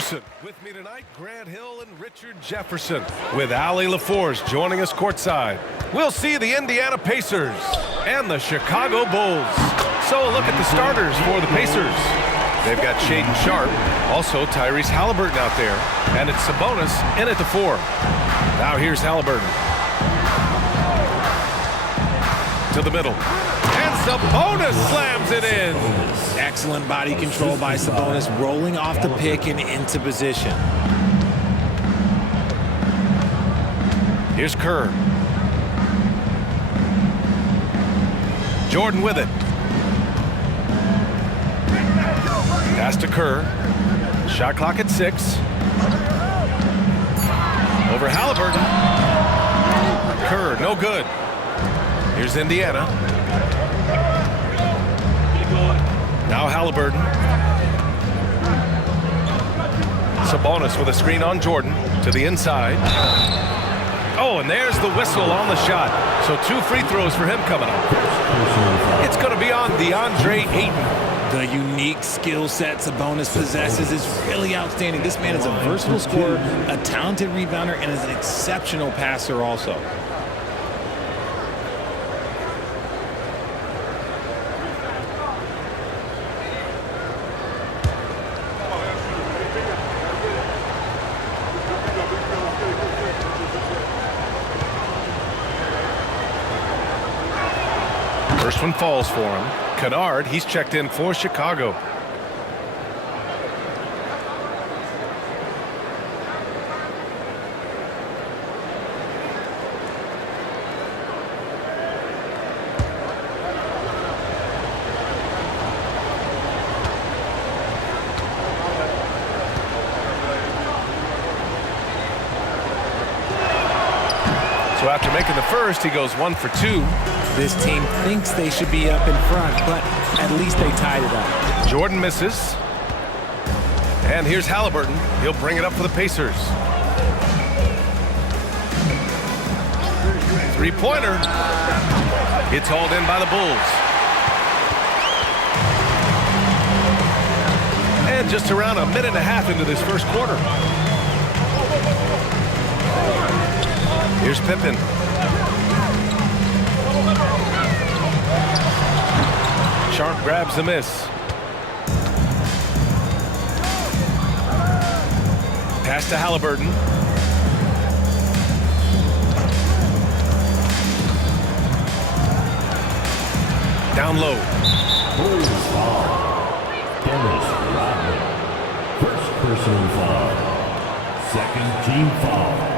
Jefferson. With me tonight, Grant Hill and Richard Jefferson, with Allie LaForce joining us courtside. We'll see the Indiana Pacers and the Chicago Bulls. So a look at the starters for the Pacers. They've got Shaedon Sharpe, also Tyrese Haliburton out there, and it's Sabonis in at the 4. Now here's Haliburton. To the middle. And Sabonis slams it in. Excellent body control by Sabonis, rolling off the pick and into position. Here's Kerr. Jordan with it. Pass to Kerr. Shot clock at 6. Over Haliburton. Kerr, no good. Here's Indiana. Now Haliburton. Sabonis with a screen on Jordan to the inside. Oh, and there's the whistle on the shot. So 2 free throws for him coming up. It's going to be on DeAndre Ayton. The unique skill set Sabonis possesses is really outstanding. This man is a versatile scorer, a talented rebounder, and is an exceptional passer also. First one falls for him. Kennard, he's checked in for Chicago. So after making the first, he goes 1 for 2. This team thinks they should be up in front, but at least they tied it up. Jordan misses. And here's Haliburton. He'll bring it up for the Pacers. 3-pointer. It's hauled in by the Bulls. And just around a minute and a half into this first quarter. Here's Pippen. Sharpe grabs the miss. Pass to Haliburton. Down low. Bulls foul. Dennis Rodman. First personal foul. Second team foul.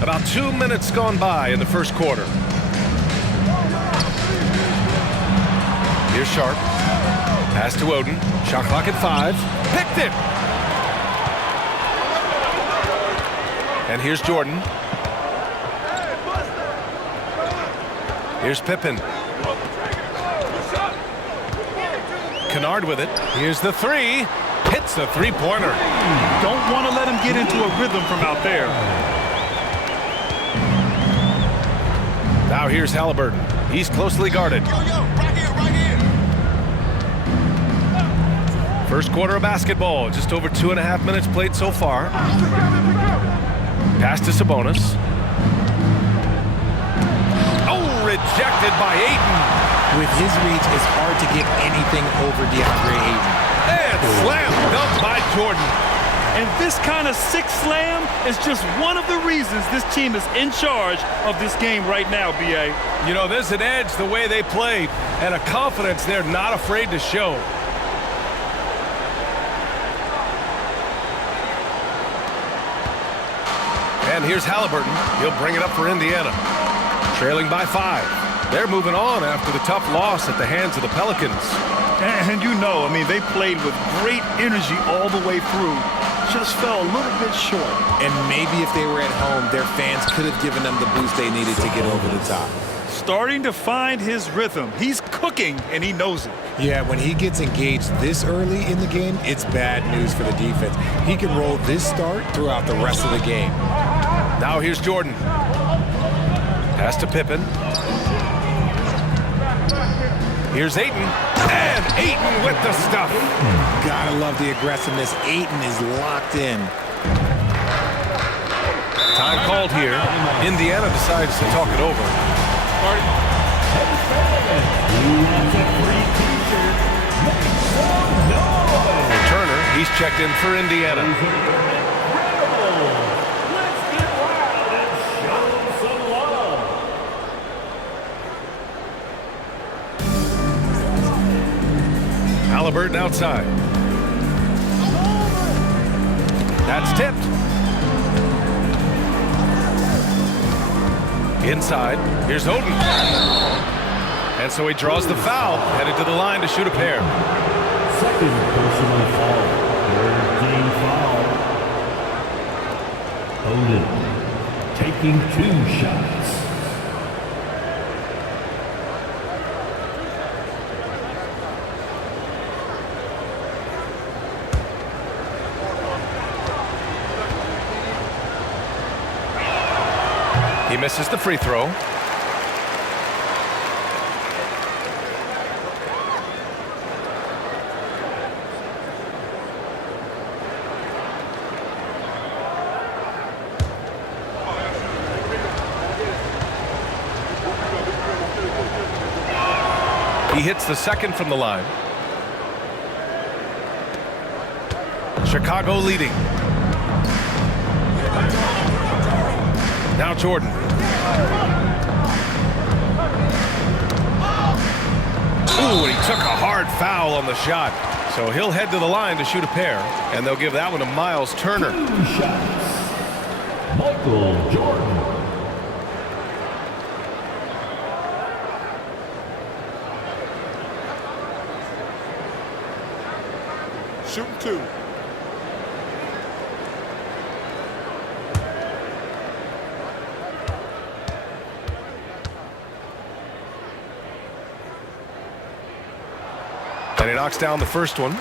About 2 minutes gone by in the first quarter. Here's Sharpe. Pass to Oden. Shot clock at 5. Picked it! And here's Jordan. Here's Pippen. Kennard with it. Here's the 3. Hits the 3-pointer. Don't want to let him get into a rhythm from out there. Now here's Haliburton. He's closely guarded. Right here. First quarter of basketball. Just over 2.5 minutes played so far. Pass to Sabonis. Oh, rejected by Ayton. With his reach, it's hard to get anything over DeAndre Ayton. And slam dunk by Jordan. And this kind of sick slam is just one of the reasons this team is in charge of this game right now, B.A. You know, there's an edge the way they play and a confidence they're not afraid to show. And here's Haliburton. He'll bring it up for Indiana. Trailing by 5. They're moving on after the tough loss at the hands of the Pelicans. And you know, I mean, they played with great energy all the way through. Just fell a little bit short. And maybe if they were at home, their fans could have given them the boost they needed to get over the top. Starting to find his rhythm. He's cooking, and he knows it. Yeah, when he gets engaged this early in the game, it's bad news for the defense. He can roll this start throughout the rest of the game. Now here's Jordan. Pass to Pippen. Here's Ayton. And Ayton with the stuff. Gotta love the aggressiveness. Ayton is locked in. Time called here. Indiana decides to talk it over. Turner, he's checked in for Indiana. Haliburton outside. That's tipped. Inside. Here's Oden. And so he draws the foul, headed to the line to shoot a pair. Second personal foul. Third team foul. Oden taking 2 shots. He misses the free throw. He hits the second from the line. Chicago leading. Now Jordan. Ooh, and he took a hard foul on the shot. So he'll head to the line to shoot a pair, and they'll give that one to Miles Turner. 2 shots. Michael Jordan. Shooting 2. And he knocks down the first one.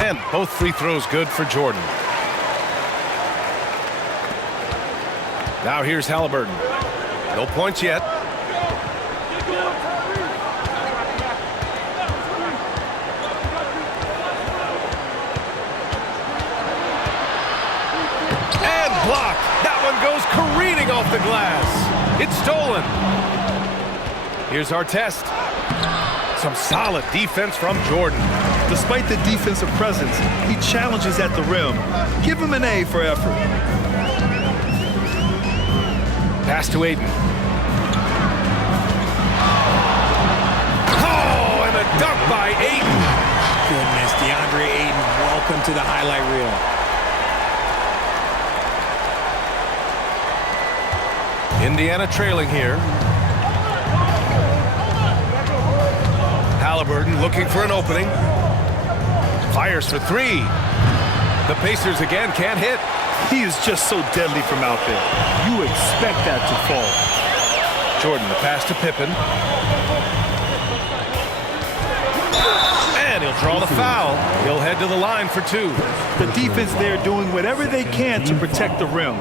And both free throws good for Jordan. Now here's Haliburton. No points yet. And blocked. That one goes careening off the glass. It's stolen. Here's our test. Some solid defense from Jordan. Despite the defensive presence, he challenges at the rim. Give him an A for effort. Pass to Ayton. Oh, and a dunk by Ayton. Goodness, DeAndre Ayton, welcome to the highlight reel. Indiana trailing here. Haliburton looking for an opening. Fires for 3. The Pacers again can't hit. He is just so deadly from out there. You expect that to fall. Jordan, the pass to Pippen. And he'll draw the foul. He'll head to the line for 2. The defense there doing whatever they can to protect the rim.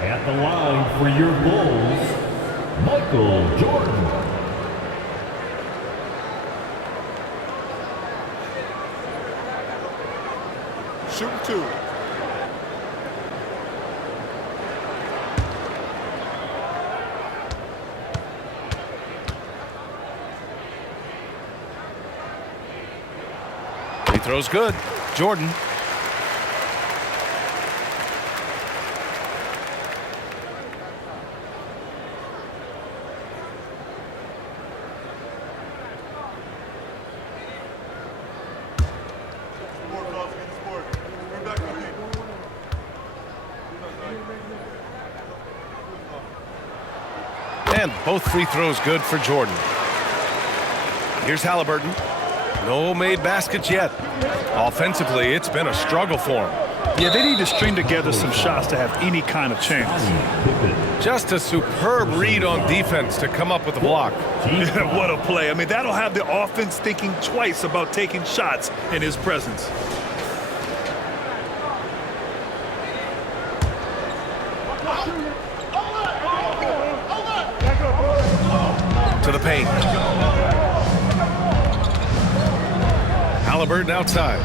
At the line for your Bulls, Michael Jordan. Shooting 2. He throws good. Jordan. And both free throws good for Jordan. Here's Haliburton. No made baskets yet. Offensively, it's been a struggle for him. Yeah, they need to string together some shots to have any kind of chance. Just a superb read on defense to come up with the block. What a play. I mean, that'll have the offense thinking twice about taking shots in his presence. To the paint. Haliburton outside.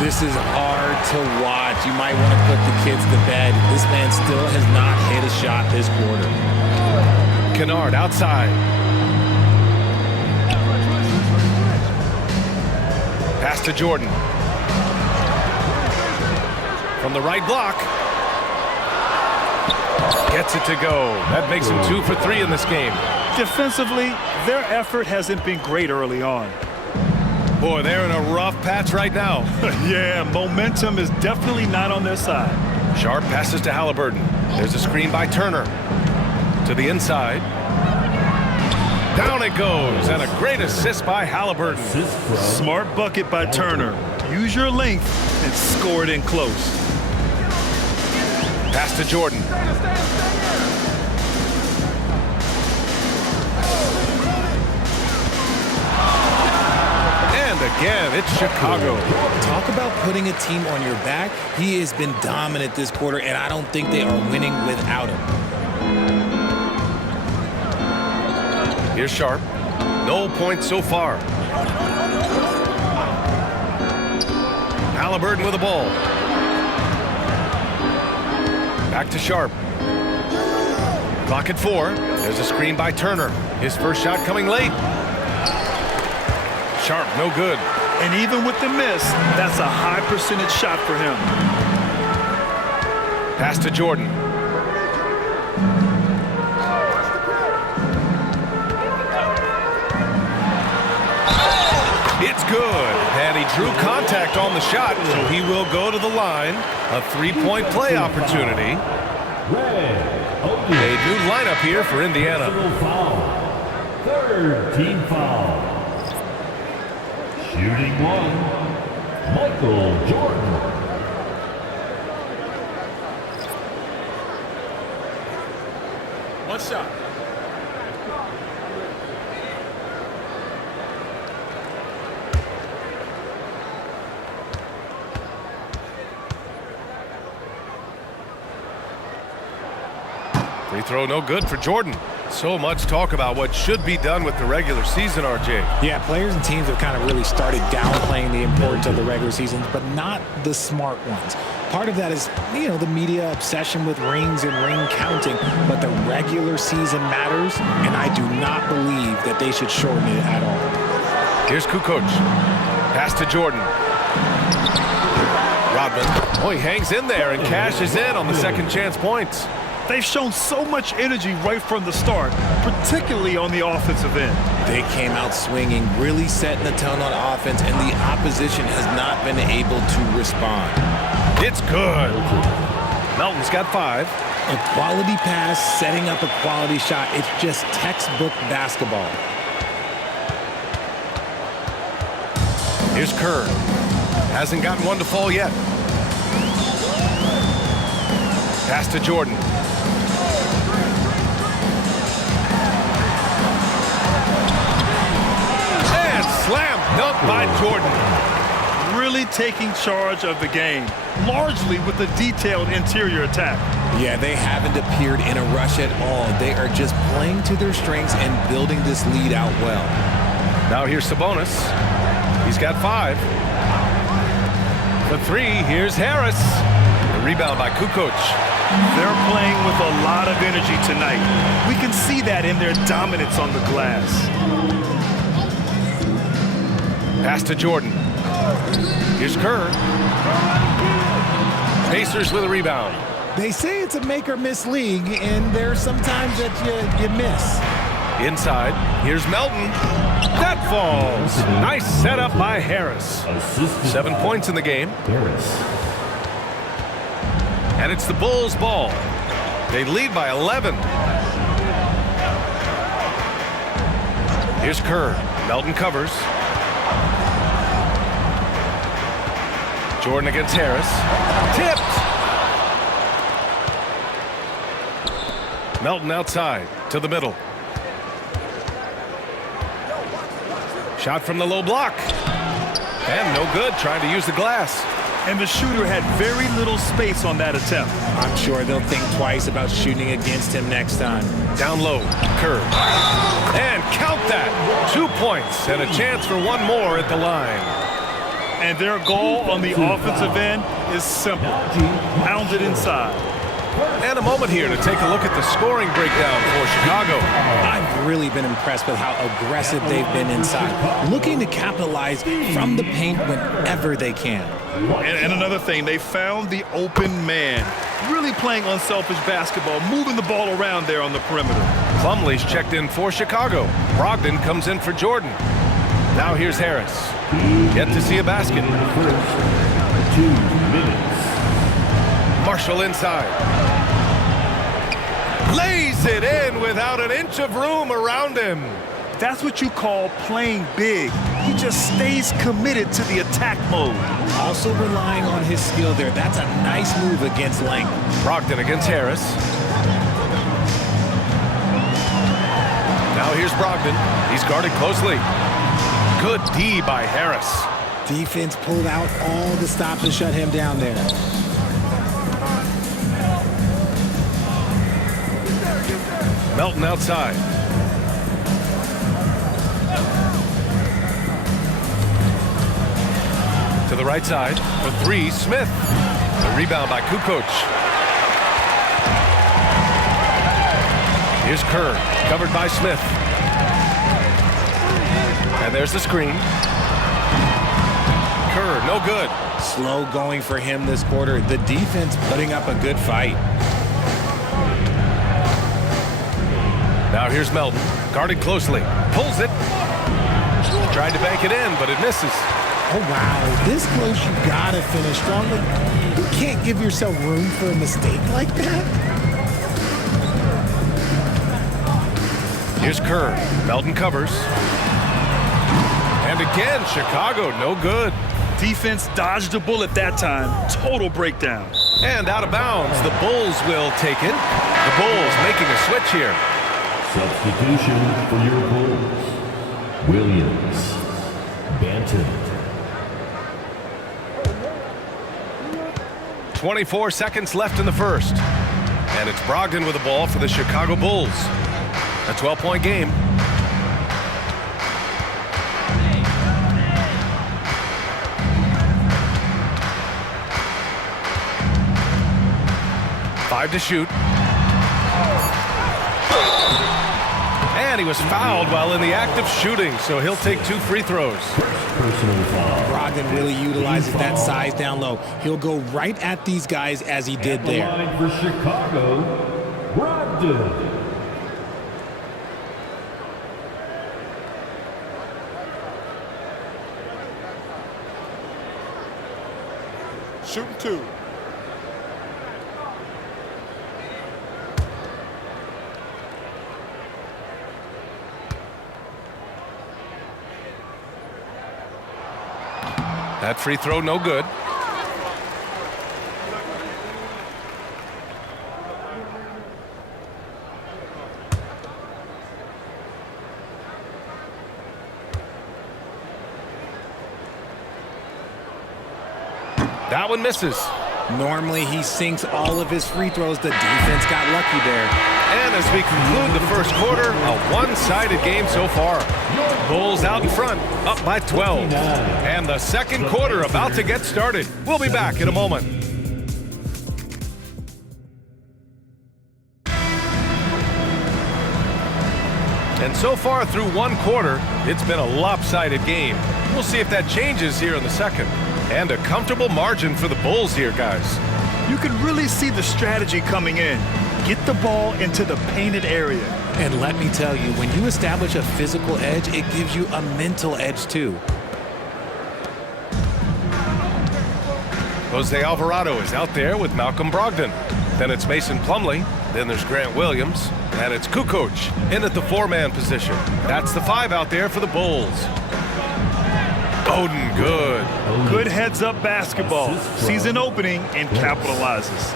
This is hard to watch. You might want to put the kids to bed. This man still has not hit a shot this quarter. Kennard outside. Pass to Jordan. From the right block. Gets it to go. That makes him 2 for 3 in this game. Defensively, their effort hasn't been great early on. Boy, they're in a rough patch right now. Yeah, momentum is definitely not on their side. Sharp passes to Haliburton. There's a screen by Turner. To the inside. Down it goes, and a great assist by Haliburton. Smart bucket by Turner. Use your length and score it in close. Pass to Jordan. And again, it's Chicago. Talk about putting a team on your back. He has been dominant this quarter, and I don't think they are winning without him. Here's Sharp. No points so far. Haliburton with the ball. Back to Sharp. Clock at 4. There's a screen by Turner. His first shot coming late. Sharp, no good. And even with the miss, that's a high percentage shot for him. Pass to Jordan. It's good. And he drew contact on the shot, so he will go to the line. A three-point play opportunity. A new lineup here for Indiana. Third team foul. Shooting 1, Michael Jordan. One shot. Free throw no good for Jordan. So much talk about what should be done with the regular season, RJ. Yeah, players and teams have kind of really started downplaying the importance of the regular season, but not the smart ones. Part of that is, the media obsession with rings and ring counting, but the regular season matters, and I do not believe that they should shorten it at all. Here's Kukoc. Pass to Jordan. Rodman. Oh, he hangs in there and cashes in on the second chance points. They've shown so much energy right from the start, particularly on the offensive end. They came out swinging, really setting the tone on offense, and the opposition has not been able to respond. It's good. Melton's got 5. A quality pass, setting up a quality shot. It's just textbook basketball. Here's Kerr. Hasn't gotten one to fall yet. Pass to Jordan. Slam dunk by Jordan. Really taking charge of the game, largely with the detailed interior attack. Yeah, they haven't appeared in a rush at all. They are just playing to their strengths and building this lead out well. Now here's Sabonis. He's got 5. For 3, here's Harris. The rebound by Kukoc. They're playing with a lot of energy tonight. We can see that in their dominance on the glass. Pass to Jordan. Here's Kerr. Pacers with a rebound. They say it's a make-or-miss league, and there's sometimes that you miss. Inside, here's Melton. That falls. Nice setup by Harris. 7 points in the game. And it's the Bulls' ball. They lead by 11. Here's Kerr. Melton covers. Jordan against Harris. Tipped. Melton outside to the middle. Shot from the low block. And no good, trying to use the glass. And the shooter had very little space on that attempt. I'm sure they'll think twice about shooting against him next time. Down low, curve. And count that. 2 points and a chance for one more at the line. And their goal on the offensive end is simple. Pound it inside. And a moment here to take a look at the scoring breakdown for Chicago. I've really been impressed with how aggressive they've been inside, looking to capitalize from the paint whenever they can. And another thing, they found the open man. Really playing unselfish basketball, moving the ball around there on the perimeter. Plumlee's checked in for Chicago. Brogdon comes in for Jordan. Now here's Harris. Yet to see a basket. 2 minutes. Marshall inside. Lays it in without an inch of room around him. That's what you call playing big. He just stays committed to the attack mode. Also relying on his skill there. That's a nice move against length. Brogdon against Harris. Now here's Brogdon. He's guarded closely. Good D by Harris. Defense pulled out all the stops to shut him down there. Melton outside. To the right side for three, Smith. The rebound by Kukoc. Here's Kerr, covered by Smith. And there's the screen. Kerr, no good. Slow going for him this quarter. The defense putting up a good fight. Now here's Melton, guarded closely, pulls it. Tried to bank it in, but it misses. Oh, wow. This close, you gotta finish strong. You can't give yourself room for a mistake like that. Here's Kerr. Melton covers. And again, Chicago, no good. Defense dodged a bullet that time. Total breakdown. And out of bounds, the Bulls will take it. The Bulls making a switch here. Substitution for your Bulls. Williams. Banton. 24 seconds left in the first. And it's Brogdon with the ball for the Chicago Bulls. A 12-point game. Five to shoot. And he was fouled while in the act of shooting, so he'll take 2 free throws. Personal foul. Brogdon really utilizes that size down low. He'll go right at these guys as he did there. At the line for Chicago, Brogdon. Shooting 2. That free throw, no good. That one misses. Normally, he sinks all of his free throws. The defense got lucky there. And as we conclude the first quarter, a one-sided game so far. Bulls out in front, up by 12. And the second quarter about to get started. We'll be back in a moment. And so far through one quarter, it's been a lopsided game. We'll see if that changes here in the second. And a comfortable margin for the Bulls here, guys. You can really see the strategy coming in. Get the ball into the painted area. And let me tell you, when you establish a physical edge, it gives you a mental edge too. Jose Alvarado is out there with Malcolm Brogdon. Then it's Mason Plumlee. Then there's Grant Williams. And it's Kukoc in at the 4-man position. That's the 5 out there for the Bulls. Bowden, good. Good heads-up basketball. Sees an opening and capitalizes.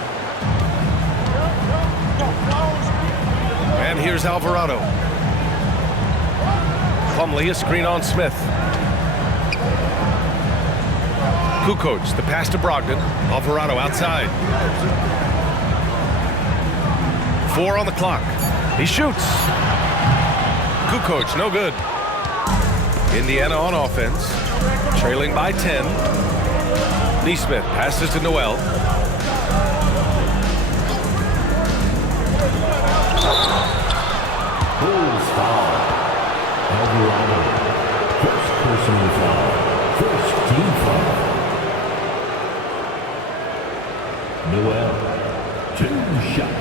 And here's Alvarado. Plumlee, a screen on Smith. Kukoc, the pass to Brogdon. Alvarado outside. 4 on the clock. He shoots. Kukoc, no good. Indiana on offense. Trailing by 10. Nesmith passes to Noel. Bulls foul. Alvarado. First personal foul. First team foul. Noel. 2 shots.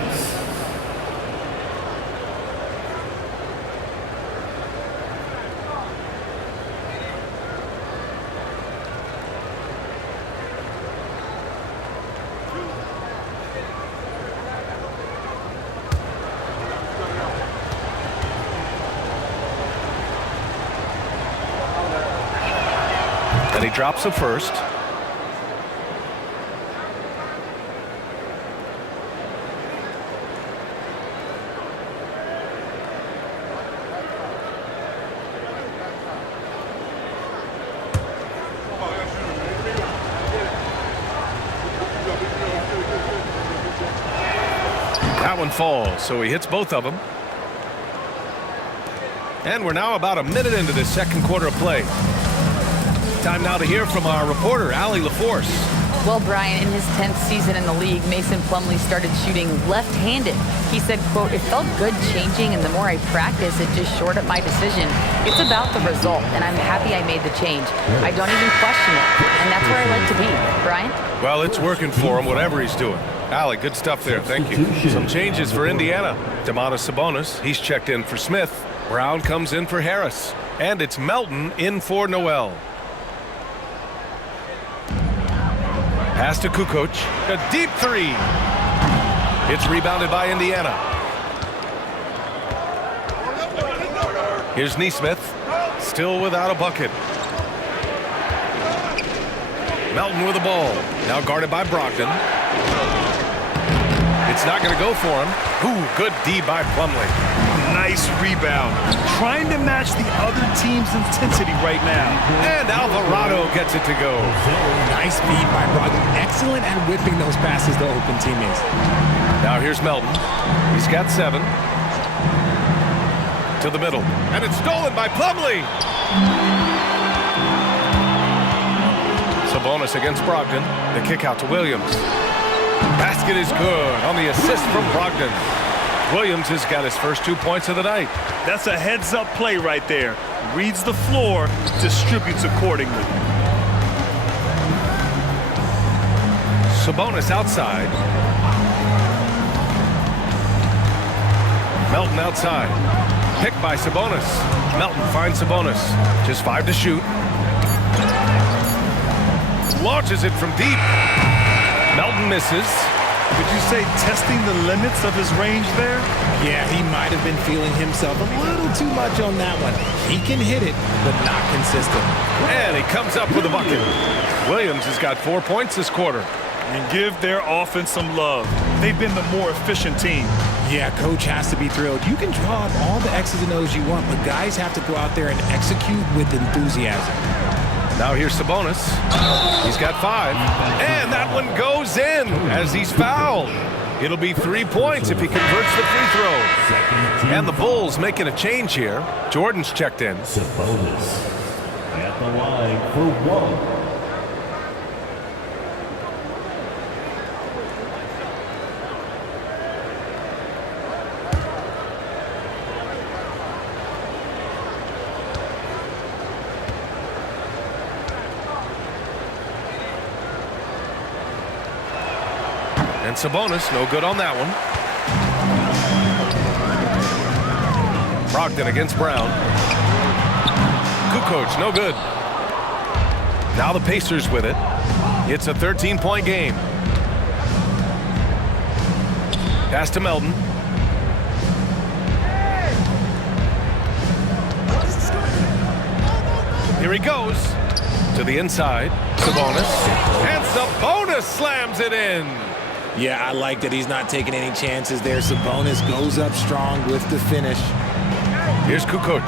And he drops the first. That one falls, so he hits both of them. And we're now about a minute into this second quarter of play. Time now to hear from our reporter, Allie LaForce. Well, Brian, in his 10th season in the league, Mason Plumlee started shooting left-handed. He said, quote, "It felt good changing, and the more I practice, it just shored up my decision. It's about the result, and I'm happy I made the change. I don't even question it, and that's where I like to be." Brian? Well, it's working for him, whatever he's doing. Allie, good stuff there. Thank you. Some changes for Indiana. Domantas Sabonis, he's checked in for Smith. Brown comes in for Harris. And it's Melton in for Noel. Pass to Kukoc. A deep three. It's rebounded by Indiana. Here's Nesmith. Still without a bucket. Melton with the ball. Now guarded by Brogdon. It's not going to go for him. Ooh, good D by Plumlee. Nice rebound. Trying to match the other team's intensity right now. And Alvarado gets it to go. Nice feed by Brogdon. Excellent at whipping those passes to open teammates. Now here's Melton. He's got 7. To the middle. And it's stolen by Plumlee. Sabonis against Brogdon. The kick out to Williams. Basket is good on the assist from Brogdon. Williams has got his first 2 points of the night. That's a heads-up play right there. Reads the floor, distributes accordingly. Sabonis outside. Melton outside. Picked by Sabonis. Melton finds Sabonis. Just 5 to shoot. Launches it from deep. Melton misses. Would you say testing the limits of his range there? Yeah, he might have been feeling himself a little too much on that one. He can hit it, but not consistent. And he comes up with a bucket. Williams has got 4 points this quarter. And give their offense some love. They've been the more efficient team. Yeah, coach has to be thrilled. You can draw up all the X's and O's you want, but guys have to go out there and execute with enthusiasm. Now here's Sabonis. He's got 5. And that one goes in as he's fouled. It'll be 3 points if he converts the free throw. And the Bulls making a change here. Jordan's checked in. Sabonis at the line for 1. And Sabonis, no good on that one. Brogdon against Brown. Kukoc, no good. Now the Pacers with it. It's a 13-point game. Pass to Melton. Here he goes to the inside. Sabonis. And Sabonis slams it in. Yeah, I like that he's not taking any chances there. Sabonis goes up strong with the finish. Here's Kukoc.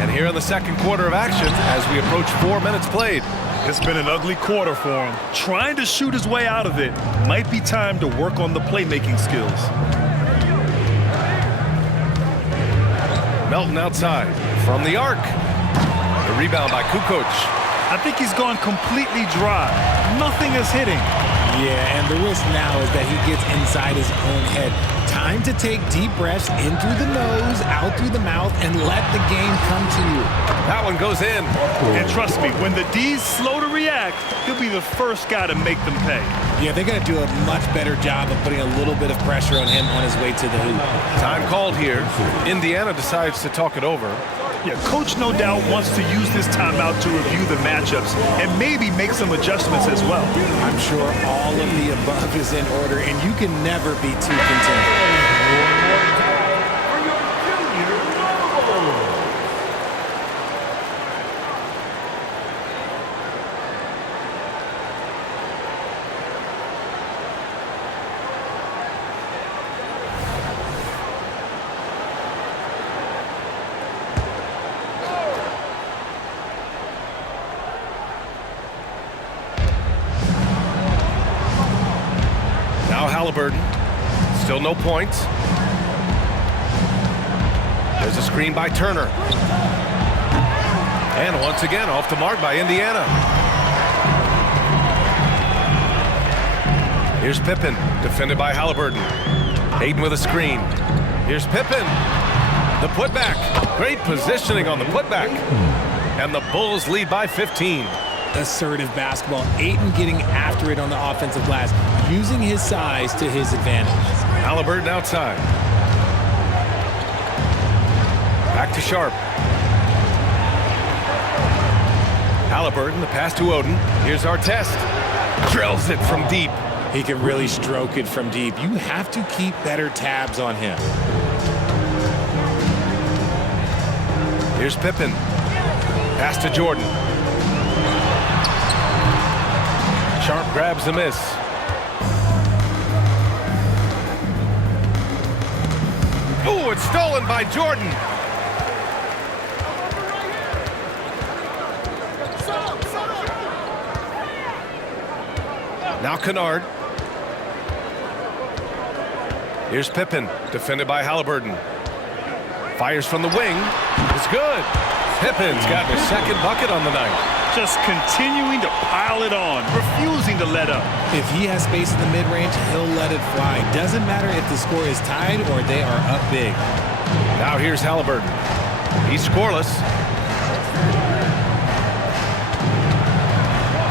And here in the second quarter of action as we approach 4 minutes played. It's been an ugly quarter for him. Trying to shoot his way out of it. Might be time to work on the playmaking skills. Melton outside from the arc. The rebound by Kukoc. I think he's gone completely dry. Nothing is hitting. Yeah, and the risk now is that he gets inside his own head. Time to take deep breaths in through the nose, out through the mouth, and let the game come to you. That one goes in. And trust me, when the D's slow to react, he'll be the first guy to make them pay. Yeah, they're going to do a much better job of putting a little bit of pressure on him on his way to the hoop. Time called here. Indiana decides to talk it over. Yeah, coach no doubt wants to use this timeout to review the matchups and maybe make some adjustments as well. I'm sure all of the above is in order, and you can never be too content. Now Haliburton. Still no points. There's a screen by Turner. And once again, off the mark by Indiana. Here's Pippen, defended by Haliburton. Hayden with a screen. Here's Pippen. The putback. Great positioning on the putback. And the Bulls lead by 15. Assertive basketball. Ayton getting after it on the offensive glass, using his size to his advantage. Haliburton outside. Back to Sharp. Haliburton, the pass to Oden. Here's Artest. Drills it from deep. He can really stroke it from deep. You have to keep better tabs on him. Here's Pippen. Pass to Jordan. Sharp grabs the miss. Ooh, it's stolen by Jordan. Now Kennard. Here's Pippen, defended by Haliburton. Fires from the wing. It's good. Pippen's got his second bucket on the night. Just continuing to pile it on, refusing to let up. If he has space in the mid-range, he'll let it fly. Doesn't matter if the score is tied or they are up big. Now here's Haliburton. He's scoreless.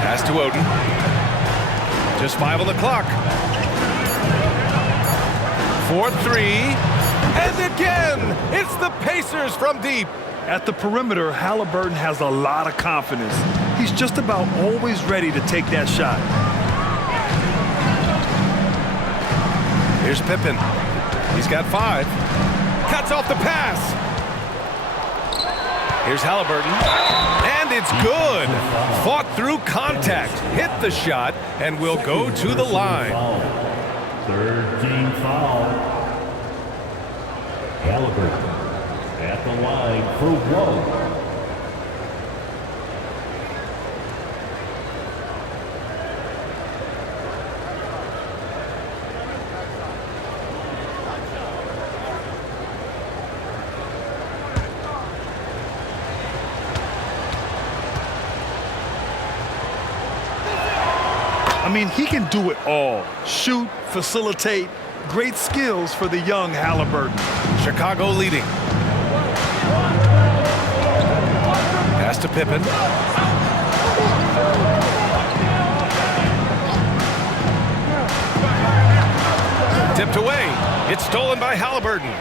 Pass to Oden. Just 5 on the clock. 4-3. And again, it's the Pacers from deep. At the perimeter, Haliburton has a lot of confidence. He's just about always ready to take that shot. Here's Pippen. He's got 5. Cuts off the pass. Here's Haliburton. And it's good. Fought through contact. Hit the shot and will go to the line. Third team foul. Haliburton at the line for 1. I mean, he can do it all. Shoot, facilitate, great skills for the young Haliburton. Chicago leading. Pass to Pippen. Tipped away. It's stolen by Haliburton.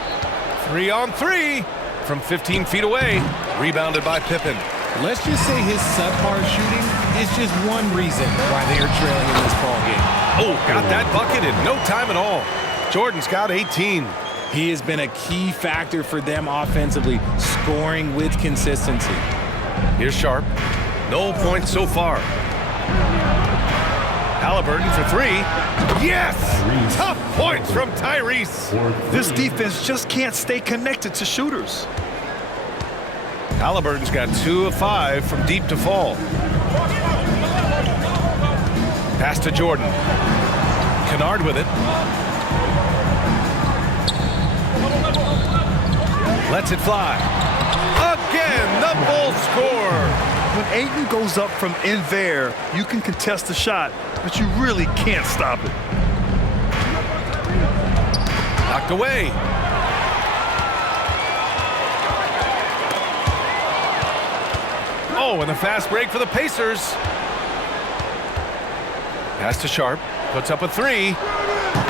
3-on-3 from 15 feet away. Rebounded by Pippen. Let's just say his subpar shooting is just one reason why they are trailing in this ball game. Oh, got that bucket in no time at all. Jordan's got 18. He has been a key factor for them offensively, scoring with consistency. Here's Sharp. No points so far. Haliburton for three. Yes! Tough points from Tyrese. This defense just can't stay connected to shooters. Haliburton's got 2 of 5 from deep to fall. Pass to Jordan. Kennard with it. Lets it fly. Again, the Bulls score. When Ayton goes up from in there, you can contest the shot, but you really can't stop it. Knocked away. Oh, and a fast break for the Pacers. Pass to Sharp. Puts up a three.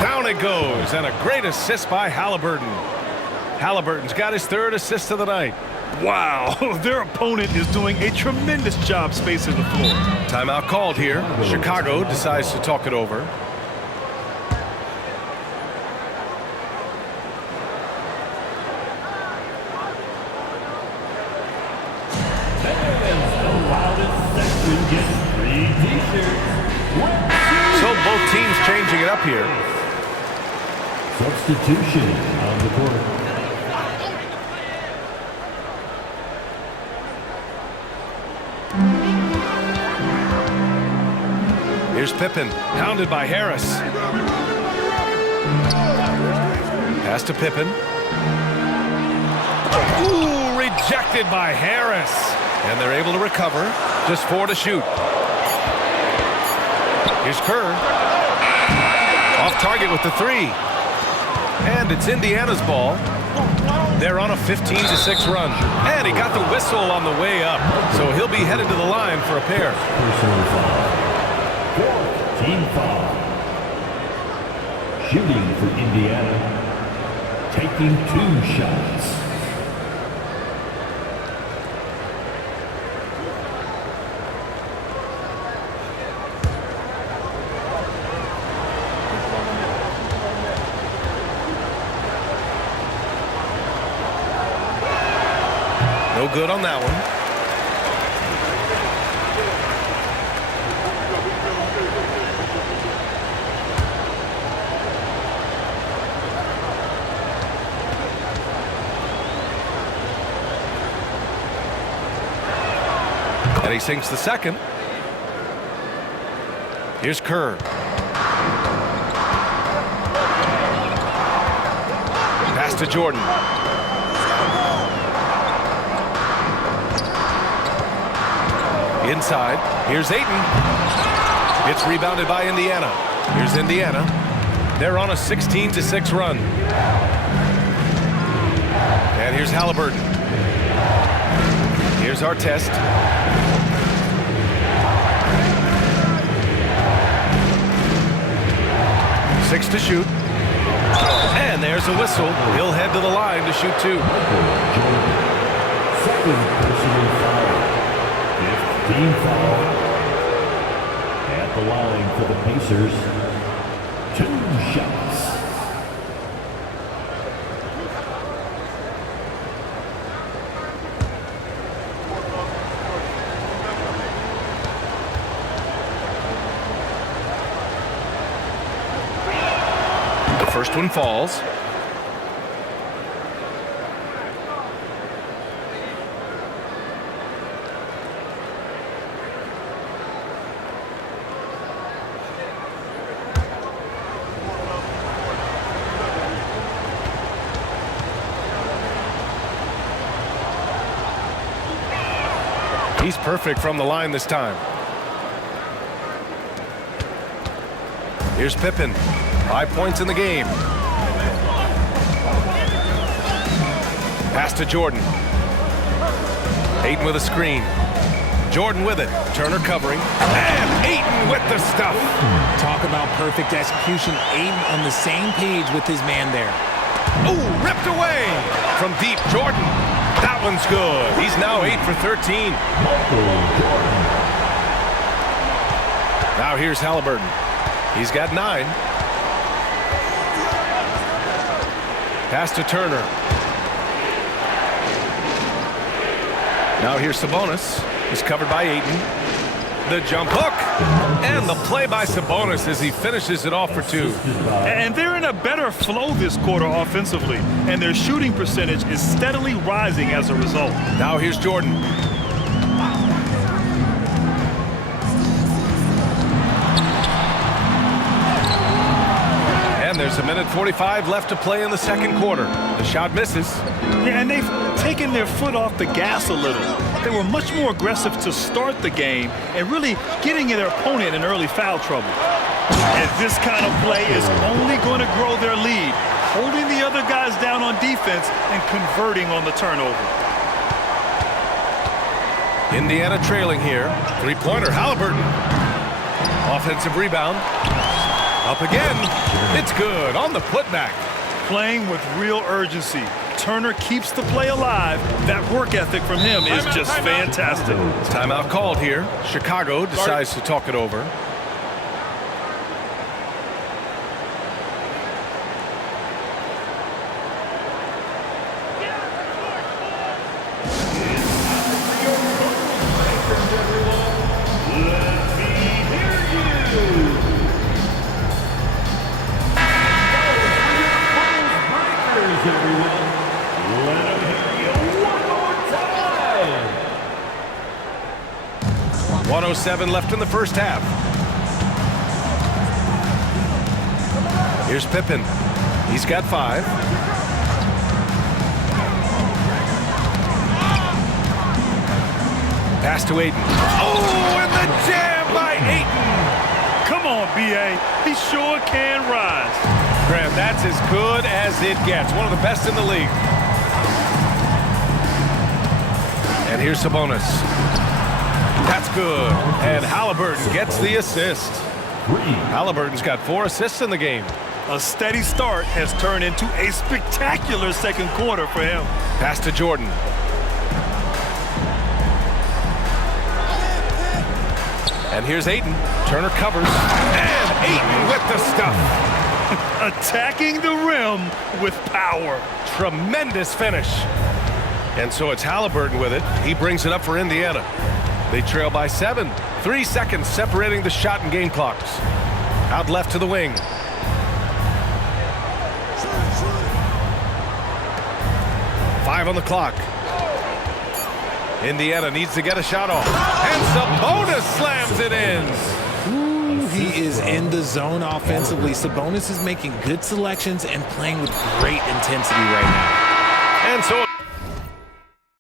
Down it goes. And a great assist by Haliburton. Haliburton's got his 3rd assist of the night. Wow, their opponent is doing a tremendous job spacing the floor. Timeout called here. Chicago decides to talk it over. So both teams changing it up here. Substitution on the court. Here's Pippen, hounded by Harris. Pass to Pippen. Ooh, rejected by Harris. And they're able to recover. Just 4 to shoot. Here's Kerr. Off target with the 3. And it's Indiana's ball. They're on a 15-6 run. And he got the whistle on the way up. So he'll be headed to the line for a pair. Personal foul. 4th team foul. Shooting for Indiana. Taking 2 shots. No good on that one. And he sinks the second. Here's Kerr. Pass to Jordan. Inside. Here's Ayton. It's rebounded by Indiana. Here's Indiana. They're on a 16-6 run. And here's Haliburton. Here's Artest. Six to shoot. And there's a whistle. He'll head to the line to shoot 2. Second personal foul. 5th team foul. At the line for the Pacers. 2 shots. The first one falls. He's perfect from the line this time. Here's Pippen. 5 points in the game. Pass to Jordan. Ayton with a screen. Jordan with it. Turner covering. And Ayton with the stuff. Talk about perfect execution. Ayton on the same page with his man there. Ooh, ripped away. From deep, Jordan. That one's good. He's now 8 for 13. Now here's Haliburton. He's got 9. Pass to Turner. Now here's Sabonis. He's covered by Ayton. The jump hook. And the play by Sabonis as he finishes it off for 2. And they're in a better flow this quarter offensively, and their shooting percentage is steadily rising as a result. Now here's Jordan. And there's a minute 45 left to play in the second quarter. The shot misses. Yeah, and they've taken their foot off the gas a little. They were much more aggressive to start the game and really getting their opponent in early foul trouble. And this kind of play is only going to grow their lead, holding the other guys down on defense and converting on the turnover. Indiana trailing here. Three-pointer, Haliburton. Offensive rebound. Up again. It's good on the putback. Playing with real urgency. Turner keeps the play alive. That work ethic from him is just fantastic. Timeout called here. Chicago decides to talk it over. Everyone, let them hear you one more time. 1:07 left in the first half. Here's Pippen. He's got 5. Pass to Ayton. Oh, and the jam by Ayton. Come on, B.A. He sure can rise. Graham, that's as good as it gets. One of the best in the league. And here's Sabonis. That's good. And Haliburton gets the assist. Haliburton's got 4 assists in the game. A steady start has turned into a spectacular second quarter for him. Pass to Jordan. And here's Ayton. Turner covers. And Ayton with the stuff. Attacking the rim with power. Tremendous finish. And so it's Haliburton with it. He brings it up for Indiana. They trail by 7. 3 seconds separating the shot and game clocks. Out left to the wing. Five on the clock. Indiana needs to get a shot off. And Sabonis slams it in. Ooh, he is in the zone offensively. Sabonis is making good selections and playing with great intensity right now. And so